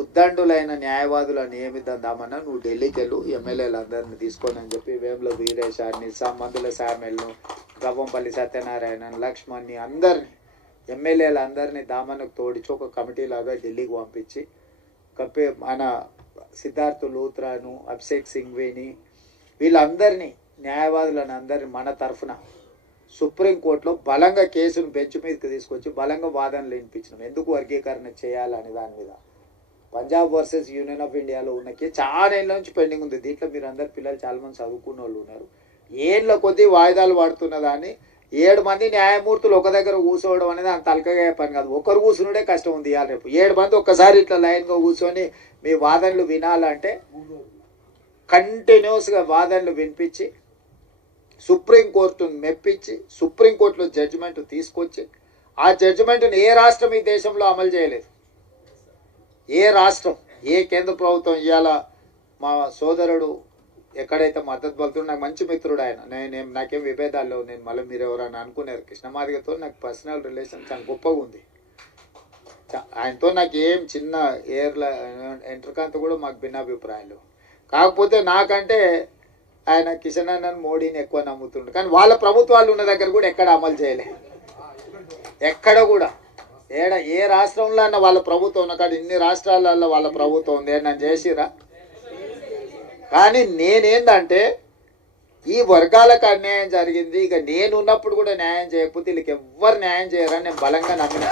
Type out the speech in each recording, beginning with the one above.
ఉద్దండులైన న్యాయవాదుల నియమిద్దామన్నా నువ్వు ఢిల్లీకి వెళ్ళు ఎమ్మెల్యేలందరినీ తీసుకొని అని చెప్పి వేముల వీరేశాన్ని మందుల శామ్యుల్ను గవ్వంపల్లి సత్యనారాయణ లక్ష్మణ్ని అందరినీ ఎమ్మెల్యేలందరినీ దామన్నకు తోడిచి ఒక కమిటీ లాగా ఢిల్లీకి పంపించి మన సిద్ధార్థ్ లూత్రాను అభిషేక్ సింఘ్వీని వీళ్ళందరినీ న్యాయవాదులను అందరినీ మన తరఫున సుప్రీంకోర్టులో బలంగా కేసును బెంచ్ మీదకి తీసుకొచ్చి బలంగా వాదనలు వినిపించినాం. ఎందుకు వర్గీకరణ చేయాలని దాని మీద పంజాబ్ వర్సెస్ యూనియన్ ఆఫ్ ఇండియాలో ఉన్న కేసు చాలా ఏళ్ళ నుంచి పెండింగ్ ఉంది. దీంట్లో మీరు అందరు పిల్లలు చాలామంది చదువుకున్న వాళ్ళు ఉన్నారు. ఏళ్ళ కొద్దీ వాయిదాలు పడుతున్న దాన్ని 7 మంది న్యాయమూర్తులు ఒక దగ్గర కూర్చోవడం అనేది అంత తలకగా పని కాదు. ఒకరు కూర్చునుడే కష్టం ఉంది. ఇవాళ రేపు 7 మంది ఒక్కసారి ఇట్లా లైన్గా కూర్చొని మీ వాదనలు వినాలంటే కంటిన్యూస్గా వాదనలు వినిపించి సుప్రీంకోర్టును మెప్పించి సుప్రీంకోర్టులో జడ్జిమెంట్ తీసుకొచ్చి ఆ జడ్జిమెంట్ను ఏ రాష్ట్రం ఈ దేశంలో అమలు చేయలేదు. ఏ రాష్ట్రం ఏ కేంద్ర ప్రభుత్వం ఇవాళ మా సోదరుడు ఎక్కడైతే మద్దతు పలుకుతుందో నాకు మంచి మిత్రుడు ఆయన. నాకేం విభేదాల్లో నేను మళ్ళీ మీరు ఎవరైనా అనుకున్నారు కృష్ణమాదిగతో నాకు పర్సనల్ రిలేషన్ చాలా గొప్పగా ఉంది. ఆయనతో నాకు ఏం చిన్న ఎంట్రకంత కూడా మాకు భిన్నాభిప్రాయాలు. కాకపోతే నాకంటే ఆయన కిషన్ అన్నను మోడీని ఎక్కువ నమ్ముతుండు. కానీ వాళ్ళ ప్రభుత్వాలు ఉన్న దగ్గర కూడా ఎక్కడ అమలు చేయలే. ఎక్కడ కూడా ఏ రాష్ట్రంలో అన్న వాళ్ళ ప్రభుత్వం ఉన్న కాదు. ఇన్ని రాష్ట్రాలలో వాళ్ళ ప్రభుత్వం ఉంది. నన్ను చేసిరా. కానీ నేనేందంటే ఈ వర్గాలకు అన్యాయం జరిగింది. ఇక నేను ఉన్నప్పుడు కూడా న్యాయం చేయకపోతే వీళ్ళకి ఎవ్వరు న్యాయం చేయరని నేను బలంగా నమ్మిన.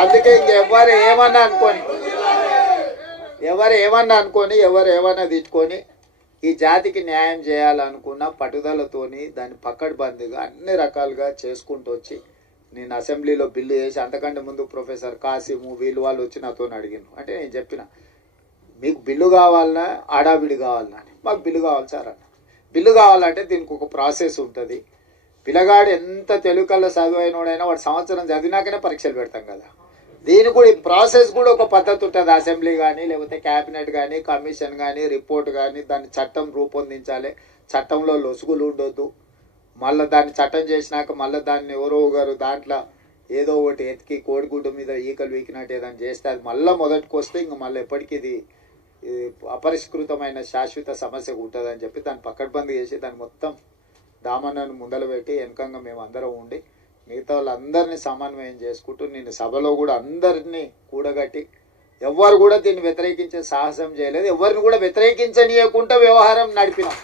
అందుకే ఇంకెవ్వరు ఏమన్నా అనుకొని ఎవరు ఏమన్నా తెచ్చుకొని ఈ జాతికి న్యాయం చేయాలనుకున్న పట్టుదలతోని దాన్ని పక్కడబందిగా అన్ని రకాలుగా చేసుకుంటూ వచ్చి నేను అసెంబ్లీలో బిల్లు చేసి అంతకంటే ముందు ప్రొఫెసర్ కాసిము వీళ్ళు వాళ్ళు వచ్చి నాతో అడిగాను. అంటే నేను చెప్పిన మీకు బిల్లు కావాలన్నా ఆడావిడి కావాలన్నా అని. మాకు బిల్లు కావాలి సార్ అన్న. బిల్లు కావాలంటే దీనికి ఒక ప్రాసెస్ ఉంటుంది. పిల్లగాడు ఎంత తెలుగు కల్లా చదువైనోడైనా వాడు సంవత్సరం చదివినాకనే పరీక్షలు పెడతాం కదా. దీని కూడా ఈ ప్రాసెస్ కూడా ఒక పద్ధతి ఉంటుంది. అసెంబ్లీ కానీ లేకపోతే క్యాబినెట్ కానీ కమిషన్ కానీ రిపోర్ట్ కానీ దాన్ని చట్టం రూపొందించాలి. చట్టంలో లొసుగులు ఉండొద్దు. మళ్ళీ దాన్ని చట్టం చేసినాక మళ్ళీ దాన్ని ఎవరో గారు దాంట్లో ఏదో ఒకటి ఎతికి కోడిగుడ్డు మీద ఈకలు వీకినట్టు ఏదైనా చేస్తే అది మళ్ళీ మొదటికి వస్తే ఇంక మళ్ళీ ఎప్పటికీ ఇది అపరిష్కృతమైన శాశ్వత సమస్య ఉంటుందని చెప్పి దాన్ని పక్కడబందీ చేసి దాన్ని మొత్తం దామన్నను ముందలు పెట్టి వెనకంగా మేము అందరం ఉండి మిగతా వాళ్ళందరినీ సమన్వయం చేసుకుంటూ నేను సభలో కూడా అందరినీ కూడగట్టి ఎవ్వరు కూడా దీన్ని వ్యతిరేకించే సాహసం చేయలేదు. ఎవరిని కూడా వ్యతిరేకించనీయకుండా వ్యవహారం నడిపినాం.